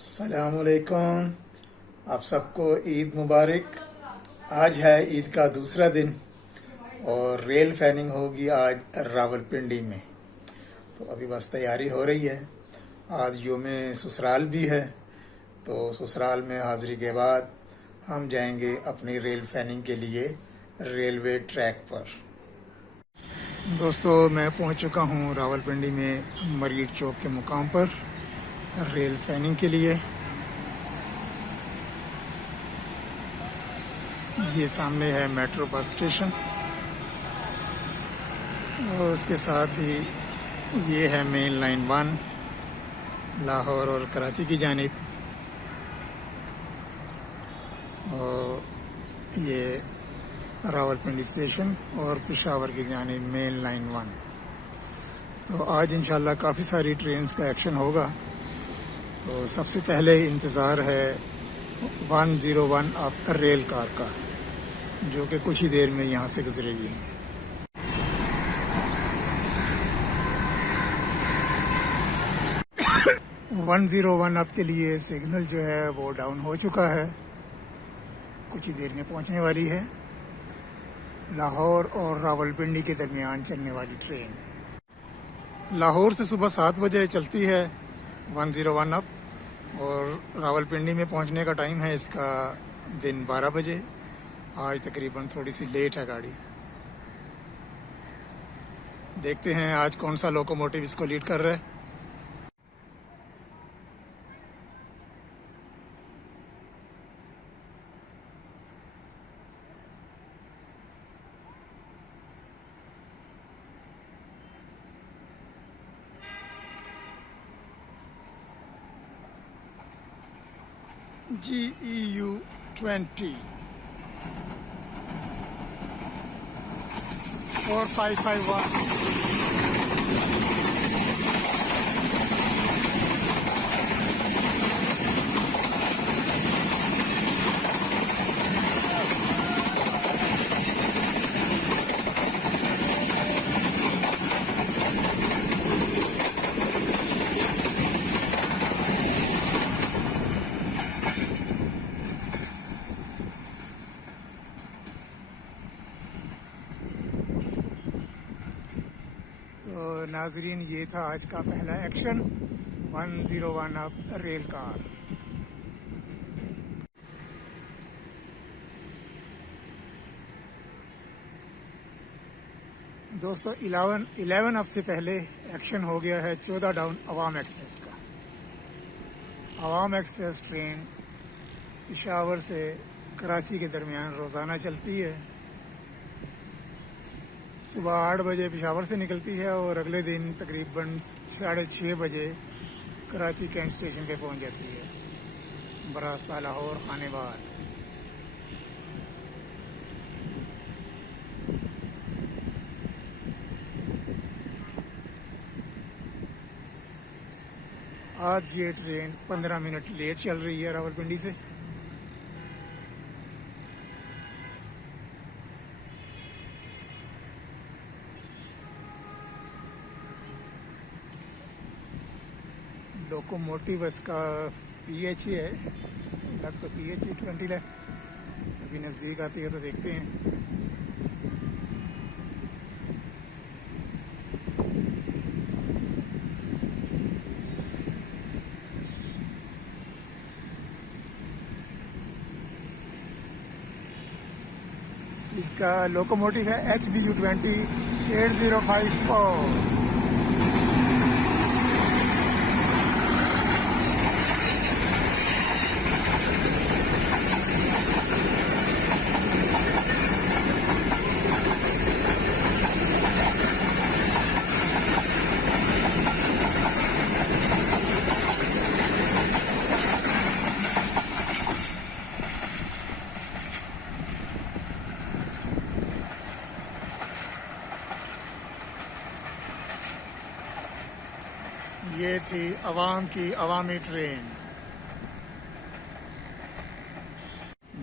अस्सलामुअलैकुम। आप सबको ईद मुबारक। आज है ईद का दूसरा दिन और रेल फैनिंग होगी आज रावलपिंडी में। तो अभी बस तैयारी हो रही है। आज योम ससुराल भी है, तो ससुराल में हाज़िरी के बाद हम जाएंगे अपनी रेल फैनिंग के लिए रेलवे ट्रैक पर। दोस्तों, मैं पहुंच चुका हूं रावलपिंडी में मरीड चौक के मुकाम पर रेल फैनिंग के लिए। ये सामने है मेट्रो बस स्टेशन और उसके साथ ही ये है मेन लाइन 1 लाहौर और कराची की जानिब, और ये रावलपिंडी स्टेशन और पेशावर की जानिब मेन लाइन 1। तो आज इंशाल्लाह काफ़ी सारी ट्रेन्स का एक्शन होगा। तो सबसे पहले इंतज़ार है 101 अप रेल कार का, जो कि कुछ ही देर में यहाँ से गुजरेगी। वन 101 अप के लिए सिग्नल जो है वो डाउन हो चुका है, कुछ ही देर में पहुँचने वाली है। लाहौर और रावलपिंडी के दरमियान चलने वाली ट्रेन लाहौर से सुबह 7 बजे चलती है 101 अप, और रावलपिंडी में पहुंचने का टाइम है इसका दिन 12 बजे। आज तकरीबन थोड़ी सी लेट है गाड़ी। देखते हैं आज कौन सा लोकोमोटिव इसको लीड कर रहा है। GEU 20 4551। तो नाजरीन, ये था आज का पहला एक्शन 101 अप रेल कार। दोस्तों, 11 अप से पहले एक्शन हो गया है 14 डाउन अवाम एक्सप्रेस का। अवाम एक्सप्रेस ट्रेन पेशावर से कराची के दरमियान रोज़ाना चलती है। सुबह 8 बजे पेशावर से निकलती है और अगले दिन तकरीबन 6:30 बजे कराची कैंट स्टेशन पे पहुंच जाती है बरास्ता लाहौर खानेवाल। आज ये ट्रेन 15 मिनट लेट चल रही है रावलपिंडी से। लोकोमोटिव इसका PHE है, लग तो PHE 20 है। अभी नज़दीक आती है तो देखते हैं। इसका लोकोमोटिव है HBU 20 8054। ये थी अवाम की अवामी ट्रेन।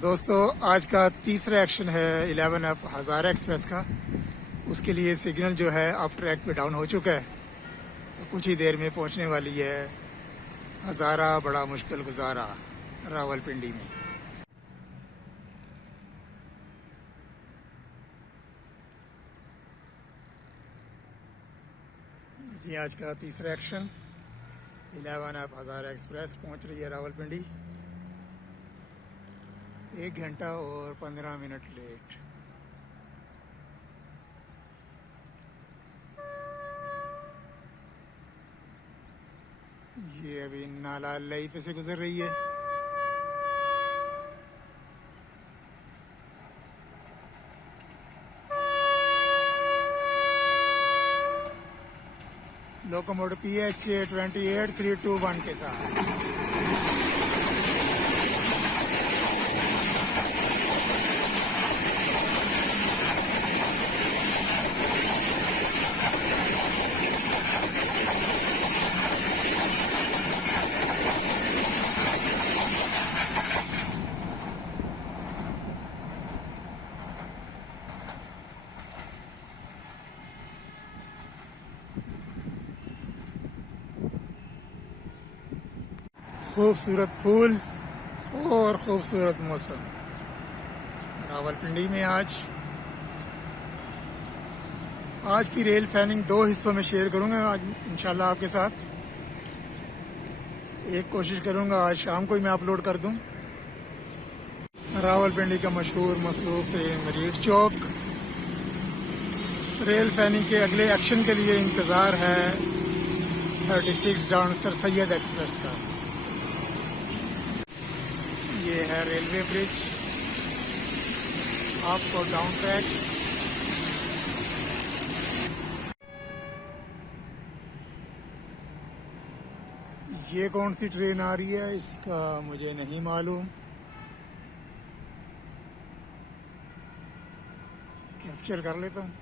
दोस्तों, आज का तीसरा एक्शन है 11 अप हज़ारा एक्सप्रेस का। उसके लिए सिग्नल जो है अब ट्रैक पे डाउन हो चुका है, तो कुछ ही देर में पहुंचने वाली है हज़ारा बड़ा मुश्किल गुजारा रावलपिंडी में। जी आज का तीसरा एक्शन 11 ऑफ हज़ारा एक्सप्रेस पहुंच रही है रावलपिंडी 1 घंटा और 15 मिनट लेट। ये अभी नाला लई पे से गुजर रही है। लोकोमोटिव PH 28321 के साथ। खूबसूरत फूल और खूबसूरत मौसम रावलपिंडी में। आज की रेल फैनिंग 2 हिस्सों में शेयर करूंगा आज इंशाल्लाह आपके साथ। एक कोशिश करूंगा आज शाम को ही मैं अपलोड कर दूं। रावलपिंडी का मशहूर मसरूफ मरीज चौक। रेल फैनिंग के अगले एक्शन के लिए इंतज़ार है 36 डाउन सर सैयद एक्सप्रेस का। ये है रेलवे ब्रिज आपको डाउन ट्रैक। ये कौन सी ट्रेन आ रही है इसका मुझे नहीं मालूम। कैप्चर कर लेता हूँ।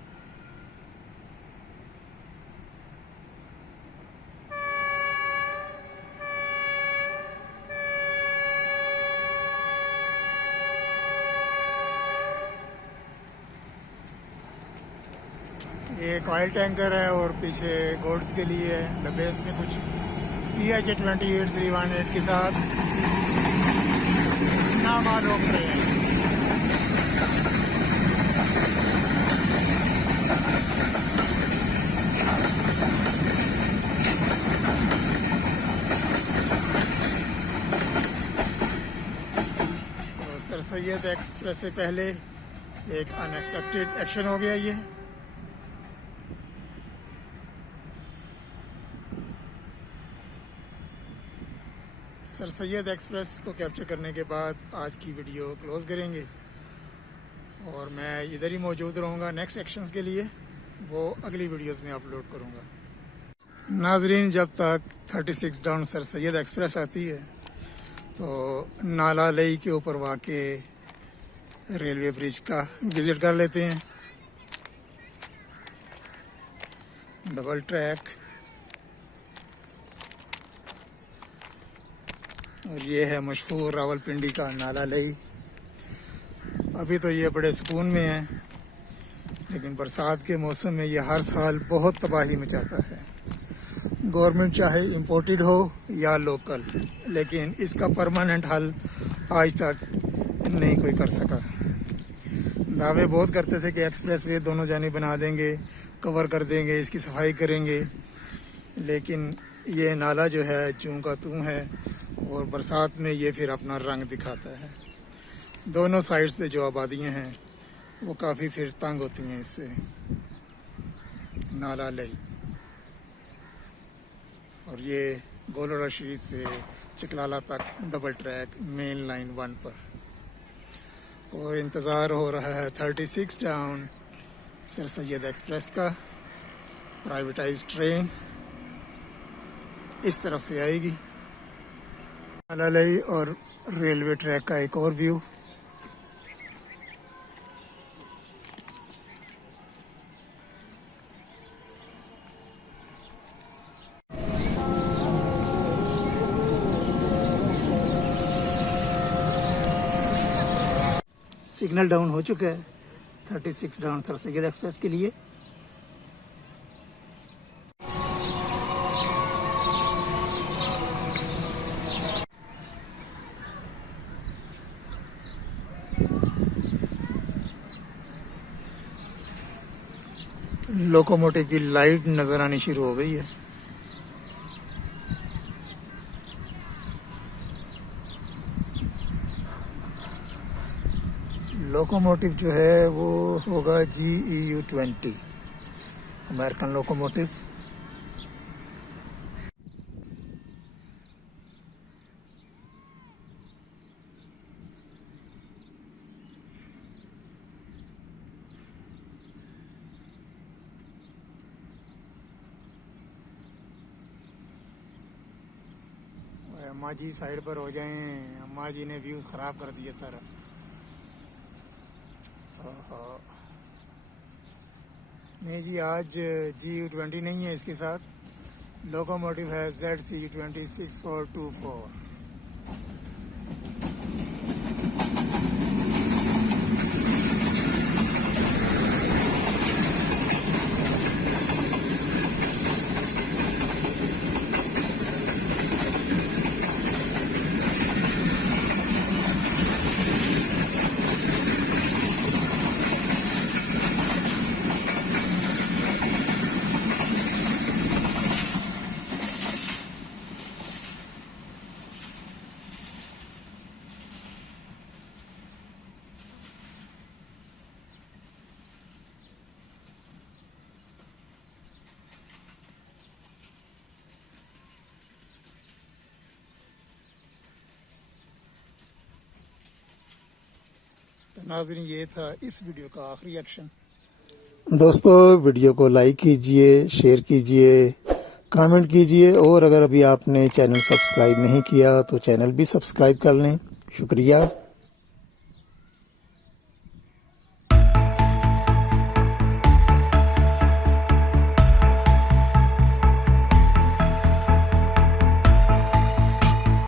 एक ऑयल टैंकर है और पीछे गोड्स के लिए है। डब्बे में कुछ PH 28318 के साथ नामालूम ट्रेन। तो सर सैयद एक्सप्रेस से पहले एक अनएक्सपेक्टेड एक्शन हो गया। ये सर सैयद एक्सप्रेस को कैप्चर करने के बाद आज की वीडियो क्लोज़ करेंगे और मैं इधर ही मौजूद रहूँगा नेक्स्ट एक्शंस के लिए। वो अगली वीडियोस में अपलोड करूँगा। नाजरीन जब तक 36 डाउन सर सैयद एक्सप्रेस आती है तो नाला लई के ऊपर वाक़े रेलवे ब्रिज का विज़िट कर लेते हैं। डबल ट्रैक और ये है मशहूर रावलपिंडी का नाला लई। अभी तो ये बड़े सुकून में है लेकिन बरसात के मौसम में ये हर साल बहुत तबाही मचाता है। गवर्नमेंट चाहे इंपोर्टेड हो या लोकल, लेकिन इसका परमानेंट हल आज तक नहीं कोई कर सका। दावे बहुत करते थे कि एक्सप्रेस वे दोनों जाने बना देंगे, कवर कर देंगे, इसकी सफाई करेंगे, लेकिन ये नाला जो है चूं का तूं है और बरसात में ये फिर अपना रंग दिखाता है। दोनों साइड्स पे जो आबादियां हैं वो काफ़ी फिर तंग होती हैं इससे। नाला लई और ये गोलड़ा शरीफ से चिकलाला तक डबल ट्रैक मेन लाइन 1 पर। और इंतज़ार हो रहा है 36 डाउन सर सैयद एक्सप्रेस का। प्राइवेटाइज ट्रेन इस तरफ से आएगी। नाला लई और रेलवे ट्रैक का एक और व्यू। सिग्नल डाउन हो चुका है 36 डाउन सर सैयद एक्सप्रेस के लिए। लोकोमोटिव की लाइट नज़र आनी शुरू हो गई है। लोकोमोटिव जो है वो होगा GEU-20 अमेरिकन लोकोमोटिव। अम्मा जी साइड पर हो जाएं, अम्मा जी ने व्यू ख़राब कर दिया सारा। नहीं जी, आज GEU-20 नहीं है, इसके साथ लोकोमोटिव है ZCE-206424। तो नाज़रीन, ये था इस वीडियो का आखिरी एक्शन। दोस्तों, वीडियो को लाइक कीजिए, शेयर कीजिए, कमेंट कीजिए, और अगर अभी आपने चैनल सब्सक्राइब नहीं किया तो चैनल भी सब्सक्राइब कर लें। शुक्रिया।